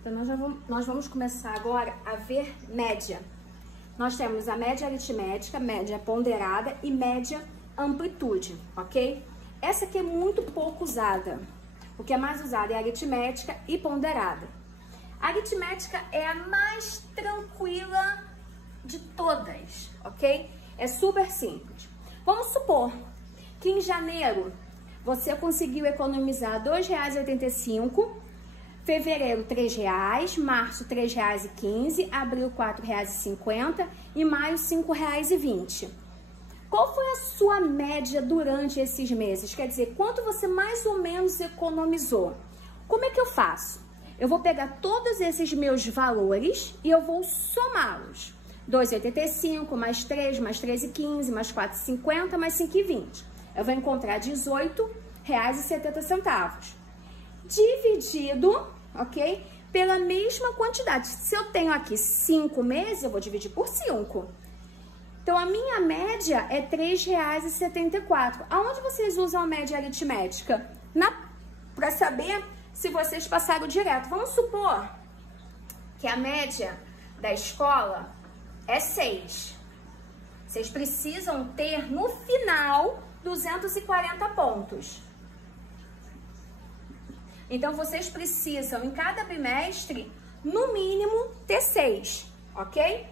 Então, nós vamos começar agora a ver média. Nós temos a média aritmética, média ponderada e média amplitude, ok? Essa aqui é muito pouco usada. O que é mais usado é a aritmética e ponderada. A aritmética é a mais tranquila de todas, ok? É super simples. Vamos supor que em janeiro você conseguiu economizar R$ 2,85, fevereiro R$ 3,00, março R$ 3,15, abril R$ 4,50 e maio R$ 5,20. Qual foi a sua média durante esses meses? Quer dizer, quanto você mais ou menos economizou? Como é que eu faço? Eu vou pegar todos esses meus valores e eu vou somá-los. 2,85 mais 3, mais 13,15, mais 4,50, mais 5,20. Eu vou encontrar R$ 18,70. Dividido, ok? Pela mesma quantidade. Se eu tenho aqui 5 meses, eu vou dividir por 5. Então, a minha média é R$ 3,74. Aonde vocês usam a média aritmética? Para saber se vocês passaram direto. Vamos supor que a média da escola é 6. Vocês precisam ter, no final, 240 pontos. Então, vocês precisam, em cada bimestre, no mínimo, ter 6, ok?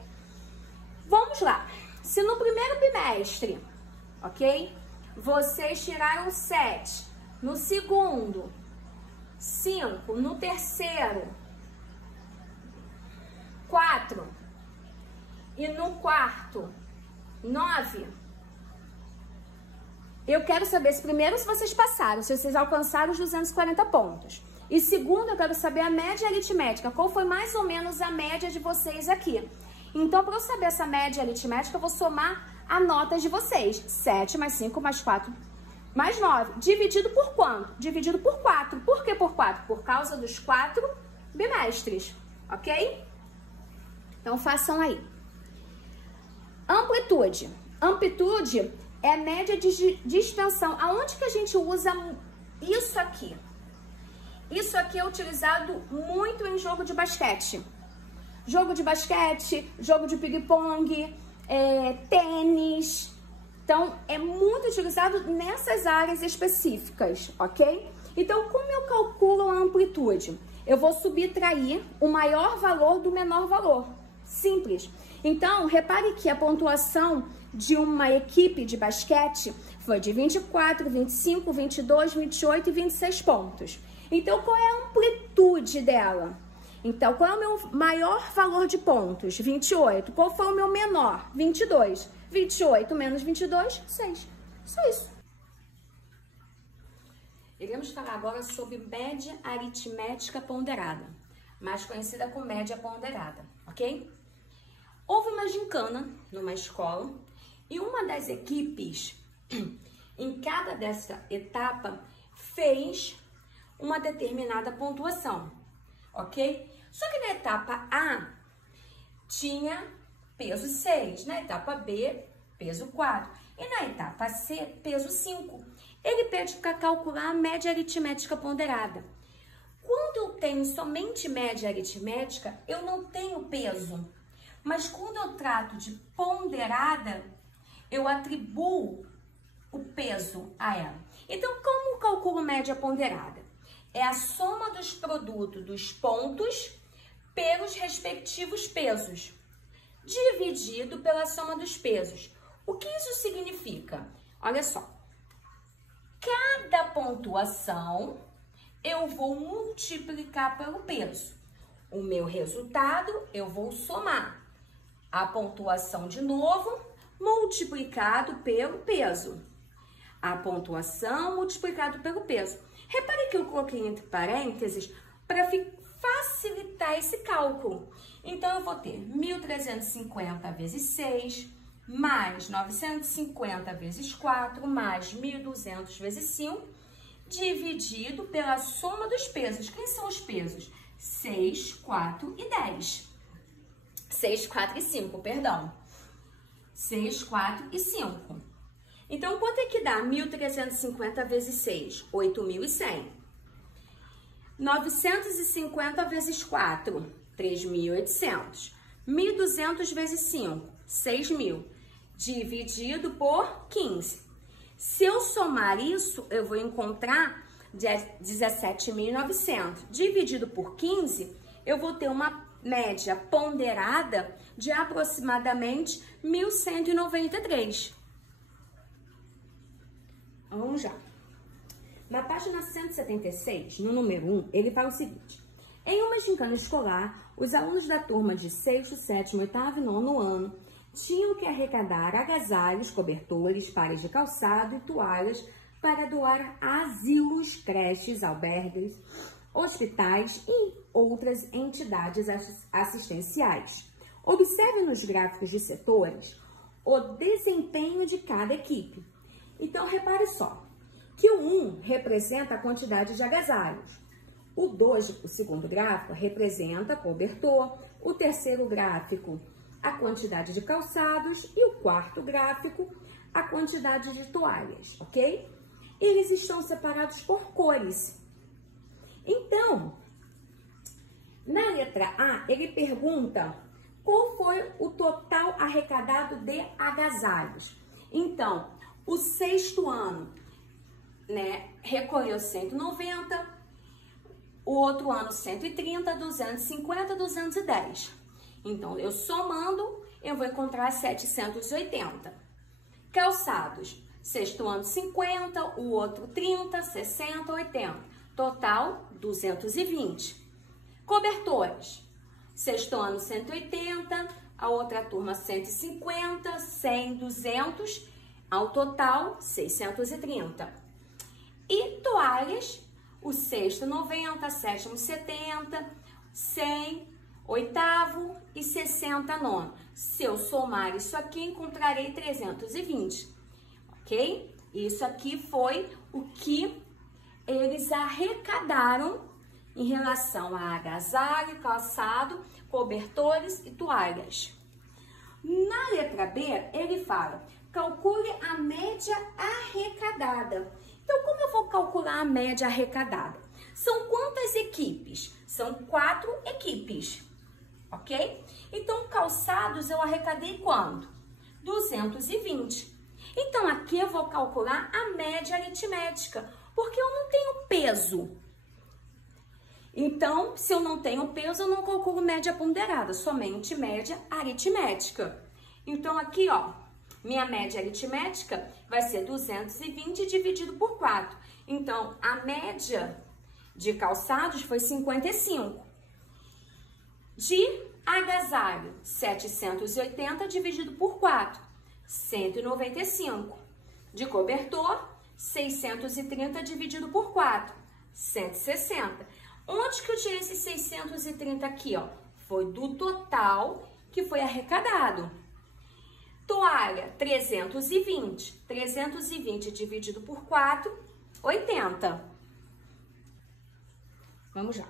Vamos lá. Se no primeiro bimestre, ok? Vocês tiraram 7. No segundo, 5. No terceiro, 4. E no quarto, 9. Eu quero saber se primeiro se vocês passaram, se vocês alcançaram os 240 pontos. E segundo, eu quero saber a média aritmética. Qual foi mais ou menos a média de vocês aqui? Então, para eu saber essa média aritmética, eu vou somar a nota de vocês. 7 mais 5 mais 4 mais 9. Dividido por quanto? Dividido por 4. Por que por 4? Por causa dos 4 bimestres, ok? Então, façam aí. Amplitude. Amplitude é a média de extensão. Aonde que a gente usa isso aqui? Isso aqui é utilizado muito em jogo de basquete. Jogo de basquete, jogo de ping-pong, tênis. Então, é muito utilizado nessas áreas específicas, ok? Então, como eu calculo a amplitude? Eu vou subtrair o maior valor do menor valor. Simples. Então, repare que a pontuação de uma equipe de basquete foi de 24, 25, 22, 28 e 26 pontos. Então, qual é a amplitude dela? Então, qual é o meu maior valor de pontos? 28. Qual foi o meu menor? 22. 28 menos 22, 6. Só isso. Iremos falar agora sobre média aritmética ponderada, mais conhecida como média ponderada, ok? Houve uma gincana numa escola e uma das equipes, em cada dessa etapa, fez uma determinada pontuação, ok? Só que na etapa A tinha peso 6, na etapa B, peso 4 e na etapa C, peso 5. Ele pede para calcular a média aritmética ponderada. Quando eu tenho somente média aritmética, eu não tenho peso. Mas quando eu trato de ponderada, eu atribuo o peso a ela. Então, como calculo média ponderada? É a soma dos produtos dos pontos pelos respectivos pesos, dividido pela soma dos pesos. O que isso significa? Olha só. Cada pontuação eu vou multiplicar pelo peso. O meu resultado eu vou somar a pontuação de novo, multiplicado pelo peso. A pontuação multiplicado pelo peso. Repare que eu coloquei entre parênteses para facilitar esse cálculo. Então, eu vou ter 1.350 vezes 6, mais 950 vezes 4, mais 1.200 vezes 5, dividido pela soma dos pesos. Quem são os pesos? 6, 4 e 10. 6, 4 e 5, perdão. 6, 4 e 5. Então, quanto é que dá 1.350 vezes 6? 8.100. 950 vezes 4, 3.800. 1.200 vezes 5, 6.000. Dividido por 15. Se eu somar isso, eu vou encontrar 17.900. Dividido por 15, eu vou ter uma média ponderada de aproximadamente 1.193. Vamos já. Na página 176, no número 1, ele fala o seguinte: em uma gincana escolar, os alunos da turma de 6º, 7º, 8º e 9º ano tinham que arrecadar agasalhos, cobertores, pares de calçado e toalhas para doar a asilos, creches, albergues, hospitais e outras entidades assistenciais. Observe nos gráficos de setores o desempenho de cada equipe. Então, repare só que o 1 representa a quantidade de agasalhos. O 2, o segundo gráfico, representa cobertor. O terceiro gráfico, a quantidade de calçados. E o quarto gráfico, a quantidade de toalhas, ok? Eles estão separados por cores. Então, na letra A, ele pergunta qual foi o total arrecadado de agasalhos. Então, o 6º ano, né, recolheu 190, o outro ano 130, 250, 210. Então, eu somando, eu vou encontrar 780. Calçados, 6º ano 50, o outro 30, 60, 80. Total, 220. Cobertores, 6º ano 180, a outra turma 150, 100, 200, ao total 630. E toalhas, o 6º 90, 7º 70, 100, 8º e 60 nono. Se eu somar isso aqui, encontrarei 320, ok? Isso aqui foi o que eles arrecadaram em relação a agasalho, calçado, cobertores e toalhas. Na letra B, ele fala, calcule a média arrecadada. Então, como eu vou calcular a média arrecadada? São quantas equipes? São 4 equipes, ok? Então, calçados eu arrecadei quanto? 220. Então, aqui eu vou calcular a média aritmética, porque eu não tenho peso. Então, se eu não tenho peso, eu não calculo média ponderada, somente média aritmética. Então, aqui, ó, minha média aritmética vai ser 220 dividido por 4. Então, a média de calçados foi 55. De agasalho, 780 dividido por 4, 195. De cobertor, 630 dividido por 4, 160. Onde que eu tirei esses 630 aqui, ó? Foi do total que foi arrecadado. Toalha, 320. 320 dividido por 4, 80. Vamos lá.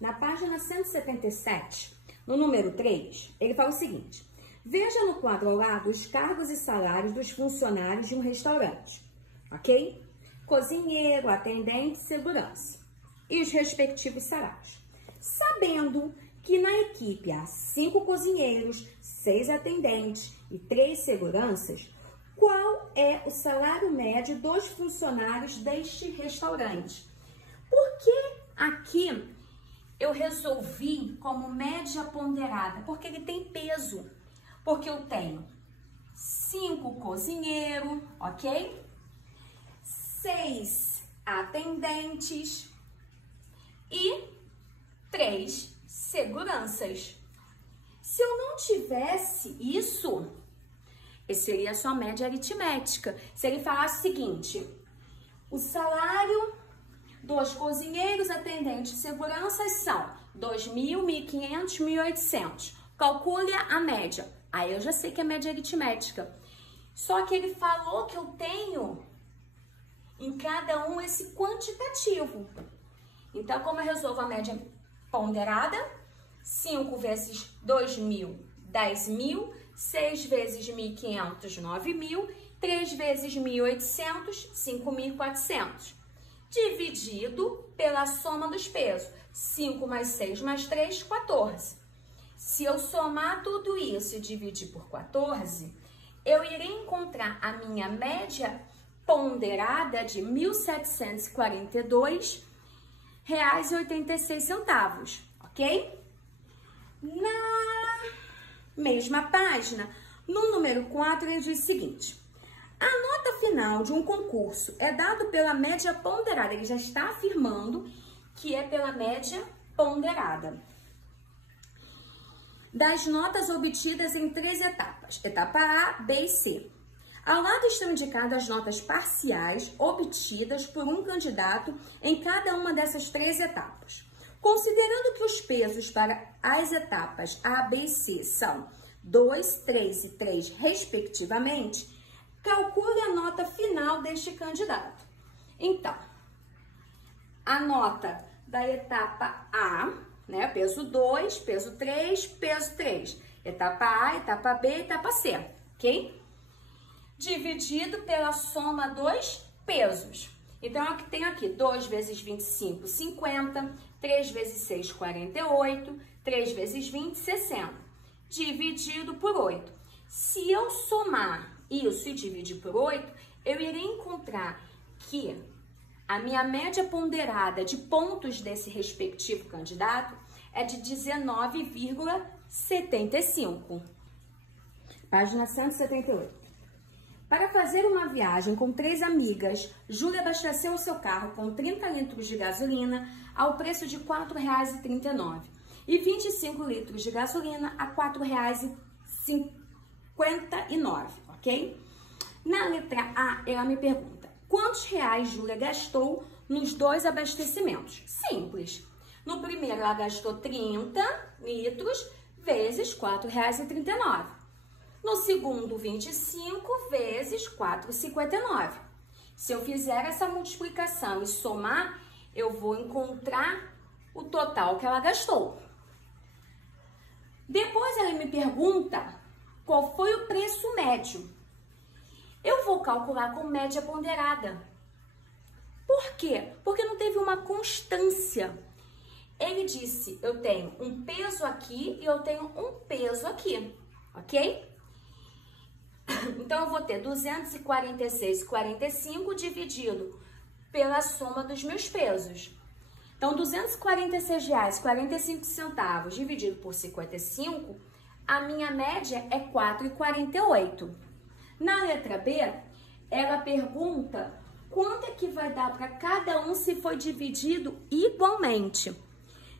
Na página 177, no número 3, ele fala o seguinte. Veja no quadro ao lado os cargos e salários dos funcionários de um restaurante, ok? Cozinheiro, atendente, segurança. E os respectivos salários. Sabendo que na equipe há 5 cozinheiros, 6 atendentes e 3 seguranças, qual é o salário médio dos funcionários deste restaurante? Por que aqui eu resolvi como média ponderada? Porque ele tem peso. Porque eu tenho 5 cozinheiros, ok? 6 atendentes e 3 seguranças. Se eu não tivesse isso, esse seria só média aritmética. Se ele falasse o seguinte, o salário dos cozinheiros, atendentes e seguranças são 2.000, 1.500, 1.800. Calcule a média. Aí eu já sei que é média aritmética. Só que ele falou que eu tenho em cada um esse quantitativo. Então, como eu resolvo a média ponderada? 5 vezes 2.000, 10.000. 6 vezes 1.500, 9.000. 3 vezes 1.800, 5.400. dividido pela soma dos pesos. 5 mais 6 mais 3, 14. Se eu somar tudo isso e dividir por 14, eu irei encontrar a minha média ponderada de R$ 1.742,86, ok? Na mesma página, no número 4, ele diz o seguinte: a nota final de um concurso é dado pela média ponderada. Ele já está afirmando que é pela média ponderada das notas obtidas em 3 etapas, etapa A, B e C. Ao lado estão indicadas as notas parciais obtidas por um candidato em cada uma dessas 3 etapas. Considerando que os pesos para as etapas A, B e C são 2, 3 e 3, respectivamente, calcule a nota final deste candidato. Então, a nota da etapa A, né? Peso 2, peso 3, peso 3. Etapa A, etapa B, etapa C, ok? Dividido pela soma dos pesos. Então, eu tenho aqui 2 vezes 25, 50. 3 vezes 6, 48. 3 vezes 20, 60. Dividido por 8. Se eu somar isso e dividir por 8, eu irei encontrar que a minha média ponderada de pontos desse respectivo candidato é de 19,75. Página 178. Para fazer uma viagem com 3 amigas, Júlia abasteceu o seu carro com 30 litros de gasolina ao preço de R$ 4,39 e 25 litros de gasolina a R$ 4,59, ok? Na letra A, ela me pergunta: quantos reais Júlia gastou nos 2 abastecimentos? Simples. No primeiro, ela gastou 30 litros vezes R$ 4,39. No segundo, 25 vezes R$ 4,59. Se eu fizer essa multiplicação e somar, eu vou encontrar o total que ela gastou. Depois, ela me pergunta qual foi o preço médio. Eu vou calcular com média ponderada. Por quê? Porque não teve uma constância. Ele disse, eu tenho um peso aqui e eu tenho um peso aqui, ok? Então, eu vou ter 246,45 dividido pela soma dos meus pesos. Então, R$ 246,45 dividido por 55, a minha média é 4,48. Na letra B, ela pergunta quanto é que vai dar para cada um se for dividido igualmente.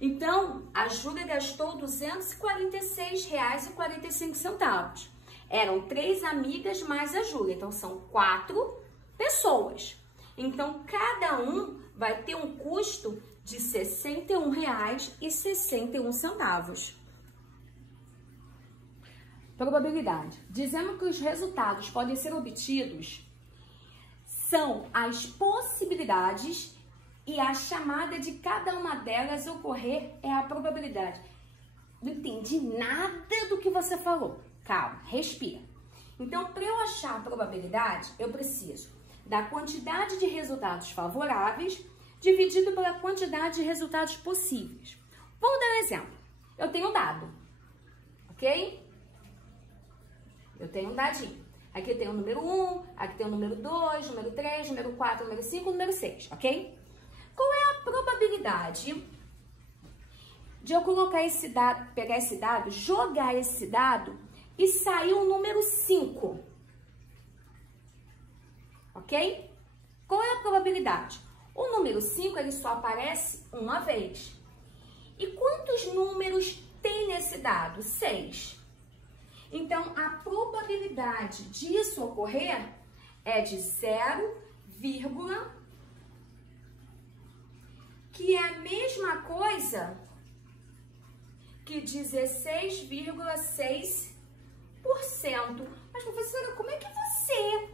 Então, a Júlia gastou R$ 246,45. Eram 3 amigas mais a Júlia, então são 4 pessoas. Então, cada um vai ter um custo de R$ 61,61. Probabilidade. Dizemos que os resultados podem ser obtidos são as possibilidades e a chamada de cada uma delas ocorrer é a probabilidade. Não entendi nada do que você falou. Calma, respira. Então, para eu achar a probabilidade, eu preciso da quantidade de resultados favoráveis dividido pela quantidade de resultados possíveis. Vamos dar um exemplo. Eu tenho um dado, ok? Eu tenho um dadinho. Aqui tem o número 1, aqui tem o número 2, número 3, número 4, número 5, número 6, ok? Qual é a probabilidade de eu colocar esse dado, pegar esse dado, jogar esse dado e sair o número 5? Ok? Qual é a probabilidade? O número 5, ele só aparece uma vez. E quantos números tem nesse dado? 6. Então, a probabilidade disso ocorrer é de 0, que é a mesma coisa que 16,6%. Mas, professora, como é que você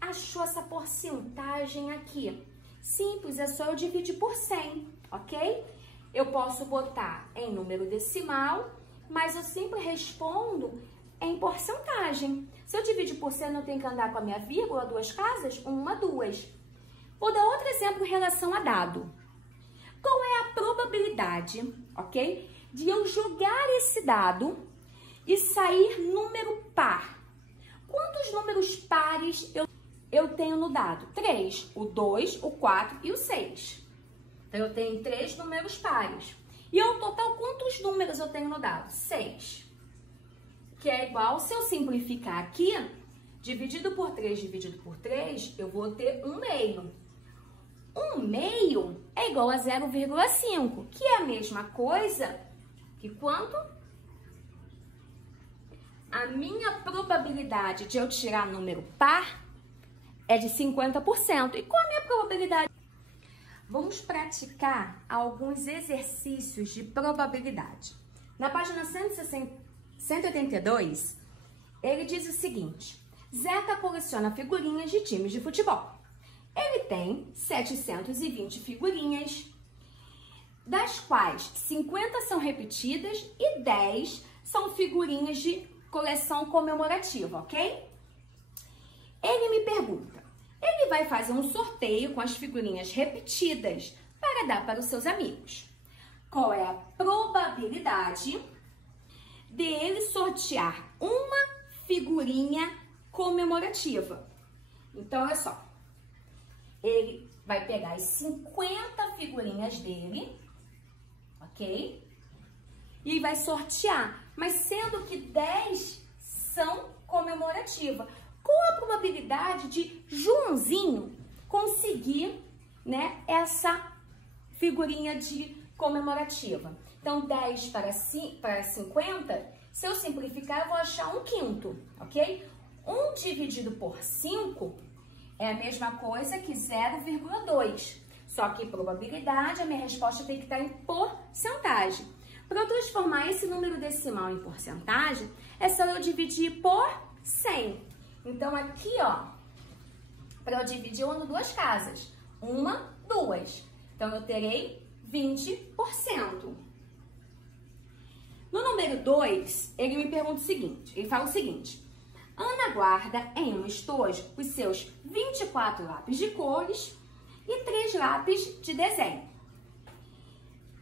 achou essa porcentagem aqui? Simples, é só eu dividir por 100, ok? Eu posso botar em número decimal, mas eu sempre respondo em porcentagem. Se eu dividir por 100, eu tenho que andar com a minha vírgula, 2 casas? 1, 2. Vou dar outro exemplo em relação a dado. Qual é a probabilidade, ok, de eu jogar esse dado e sair número par? Quantos números pares eu tenho no dado? 3, o 2, o 4 e o 6. Então, eu tenho 3 números pares. E ao total, quantos números eu tenho no dado? 6. Que é igual, se eu simplificar aqui, dividido por 3, eu vou ter 1 meio. 1 meio é igual a 0,5, que é a mesma coisa que quanto? A minha probabilidade de eu tirar número par é de 50%. E qual a minha probabilidade? Vamos praticar alguns exercícios de probabilidade. Na página 182, ele diz o seguinte: Zeca coleciona figurinhas de times de futebol. Ele tem 720 figurinhas, das quais 50 são repetidas e 10 são figurinhas de coleção comemorativa, ok? Ele me pergunta, ele vai fazer um sorteio com as figurinhas repetidas para dar para os seus amigos. Qual é a probabilidade dele sortear uma figurinha comemorativa? Então, olha só. Ele vai pegar as 50 figurinhas dele, ok? E vai sortear, mas sendo que 10 são comemorativas. Qual a probabilidade de Joãozinho conseguir, né, essa figurinha de comemorativa? Então, 10 para 50, se eu simplificar, eu vou achar 1/5, ok? 1 dividido por 5 é a mesma coisa que 0,2. Só que probabilidade, a minha resposta tem que estar em porcentagem. Para eu transformar esse número decimal em porcentagem, é só eu dividir por 100. Então, aqui, ó, para eu dividir, eu ando 2 casas. 1, 2. Então, eu terei 20%. No número 2, ele me pergunta o seguinte, ele fala o seguinte: Ana guarda em um estojo os seus 24 lápis de cores e 3 lápis de desenho.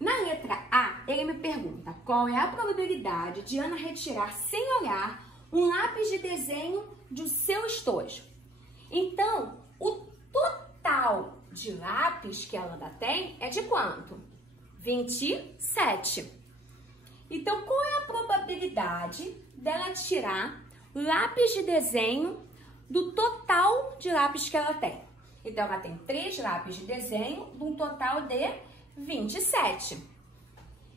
Na letra A, ele me pergunta qual é a probabilidade de Ana retirar sem olhar um lápis de desenho do seu estojo. Então, o total de lápis que a Ana tem é de quanto? 27. Então, qual é a probabilidade dela tirar lápis de desenho do total de lápis que ela tem? Então, ela tem 3 lápis de desenho, de um total de 27.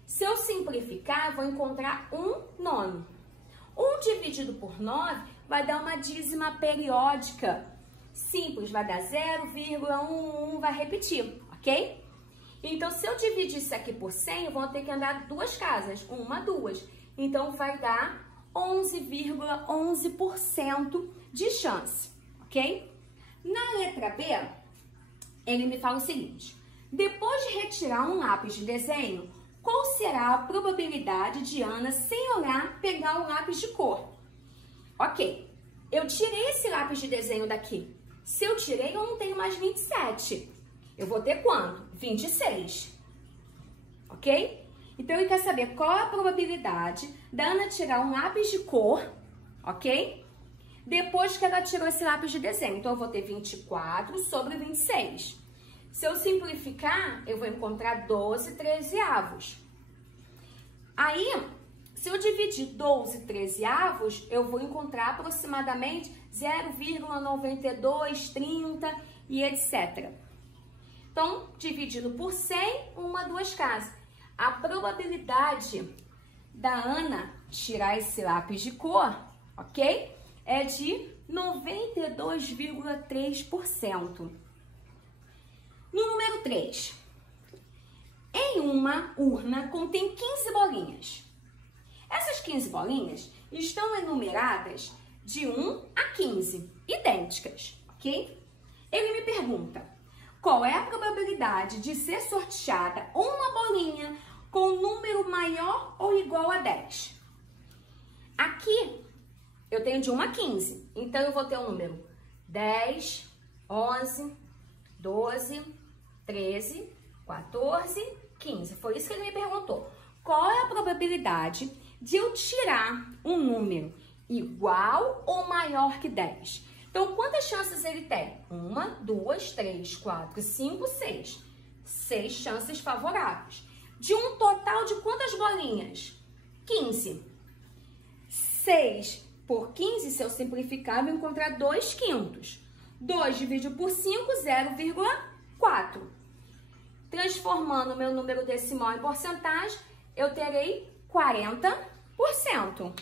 Se eu simplificar, eu vou encontrar um nome. 1 dividido por 9 vai dar uma dízima periódica simples, vai dar 0,11, vai repetir, ok? Então, se eu dividir isso aqui por 100, eu vou ter que andar 2 casas, 1, 2. Então, vai dar 11,11% de chance, ok? Na letra B, ele me fala o seguinte: depois de retirar um lápis de desenho, qual será a probabilidade de Ana, sem olhar, pegar o lápis de cor? Ok, eu tirei esse lápis de desenho daqui. Se eu tirei, eu não tenho mais 27. Eu vou ter quanto? 26. Ok? Então, ele quer saber qual a probabilidade da Ana tirar um lápis de cor, ok? Depois que ela tirou esse lápis de desenho. Então, eu vou ter 24 sobre 26. Se eu simplificar, eu vou encontrar 12/13. Aí, se eu dividir 12/13, eu vou encontrar aproximadamente 0,9230 e etc. Então, dividido por 100, 1, 2 casas. A probabilidade da Ana tirar esse lápis de cor, ok? É de 92,3%. No número 3, em uma urna contém 15 bolinhas. Essas 15 bolinhas estão enumeradas de 1 a 15, idênticas, ok? Ele me pergunta, qual é a probabilidade de ser sorteada uma bolinha com um número maior ou igual a 10? Aqui, eu tenho de 1 a 15, então eu vou ter o número 10, 11, 12, 13, 14, 15. Foi isso que ele me perguntou. Qual é a probabilidade de eu tirar um número igual ou maior que 10? Então, quantas chances ele tem? 1, 2, 3, 4, 5, 6. 6 chances favoráveis. De um total de quantas bolinhas? 15. 6 por 15, se eu simplificar, vou encontrar 2 quintos. 2 dividido por 5, 0,4. Transformando o meu número decimal em porcentagem, eu terei 40%.